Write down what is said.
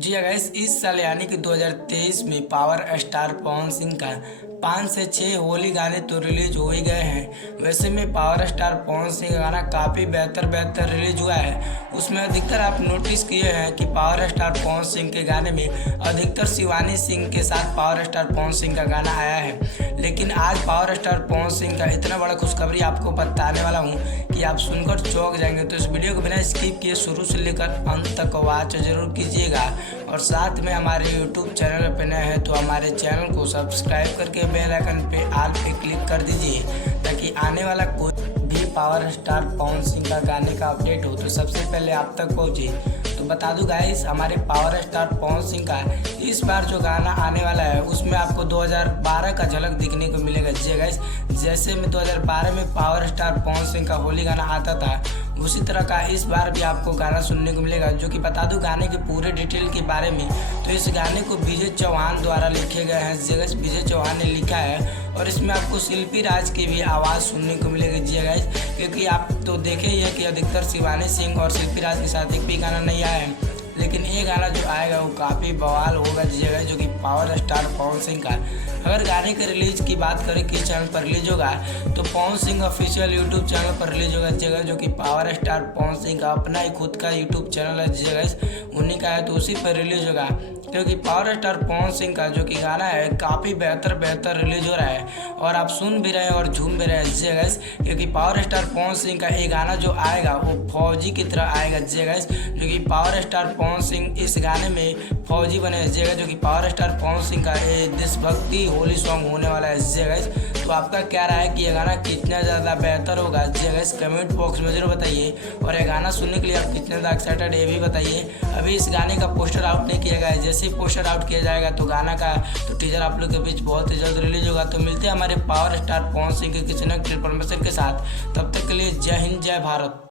जी guys, इस साल यानी कि 2023 में पावर स्टार पवन सिंह का 5 से 6 होली गाने तो रिलीज हो ही गए हैं। वैसे में पावर स्टार पवन सिंह का गाना काफ़ी बेहतर रिलीज हुआ है। उसमें अधिकतर आप नोटिस किए हैं कि पावर स्टार पवन सिंह के गाने में अधिकतर शिवानी सिंह के साथ पावर स्टार पवन सिंह का गाना आया है। लेकिन आज पावर स्टार पवन सिंह का इतना बड़ा खुशखबरी आपको बताने वाला हूँ कि आप सुनकर चौंक जाएंगे। तो इस वीडियो को बिना स्किप किए शुरू से लेकर अंत तक वॉच जरूर कीजिएगा। और साथ में हमारे YouTube चैनल पर नए हैं तो हमारे चैनल को सब्सक्राइब करके बेल आइकन पे ऑल पे क्लिक कर दीजिए, ताकि आने वाला कोई भी पावर स्टार पवन सिंह का गाने का अपडेट हो तो सबसे पहले आप तक पहुंचे। तो बता दूं गाइस, हमारे पावर स्टार पवन सिंह का इस बार जो गाना आने वाला है उसमें आपको 2012 का झलक दिखने को मिलेगा। जी गाइस, जैसे में 2012 में पावर स्टार पवन सिंह का होली गाना आता था, उसी तरह का इस बार भी आपको गाना सुनने को मिलेगा। जो कि बता दूं गाने के पूरे डिटेल के बारे में, तो इस गाने को विजय चौहान द्वारा लिखे गए हैं। जगह विजय चौहान ने लिखा है और इसमें आपको शिल्पी राज की भी आवाज़ सुनने को मिलेगी। जी गाइस, क्योंकि आप तो देखे ही है कि अधिकतर शिवानी सिंह और शिल्पी राज के साथ एक भी गाना नहीं आया है, लेकिन ये गाना जो आएगा वो काफ़ी बवाल होगा। जी जो कि पावर स्टार पवन सिंह का, अगर गाने के रिलीज की बात करें किस चैनल पर रिलीज होगा, तो Pawan Singh official YouTube channel पर रिलीज होगा। जगह जो कि पावर स्टार पवन सिंह का अपना ही खुद का यूट्यूब चैनल है, जगह उन्हीं का है, तो उसी पर रिलीज होगा। क्योंकि पावर स्टार पवन सिंह का जो कि गाना है काफ़ी बेहतर रिलीज हो रहा है और आप सुन भी रहे हैं और झूम भी रहे हैं। जगह क्योंकि पावर स्टार पवन सिंह का ये गाना जो आएगा वो फौजी की तरह आएगा। जगह जो कि पावर स्टार पवन सिंह इस गाने में फौजी बने। जगह जो कि पावर स्टार पवन सिंह का ये देशभक्ति होली सॉन्ग होने वाला है। जगह तो आपका क्या राय है कि ये गाना कितना ज़्यादा बेहतर होगा? जगह कमेंट बॉक्स में जरूर बताइए। और ये गाना सुनने के लिए आप कितने ज़्यादा एक्साइटेड है ये भी बताइए। अभी इस गाने का पोस्टर आउट नहीं किया गया है, जैसे ही पोस्टर आउट किया जाएगा तो गाना का तो टीजर आप लोग के बीच बहुत ही जल्द रिलीज होगा। तो मिलते हैं हमारे पावर स्टार पवन सिंह के किसी न किसी इन्फॉर्मेशन के साथ। तब तक के लिए जय हिंद, जय भारत।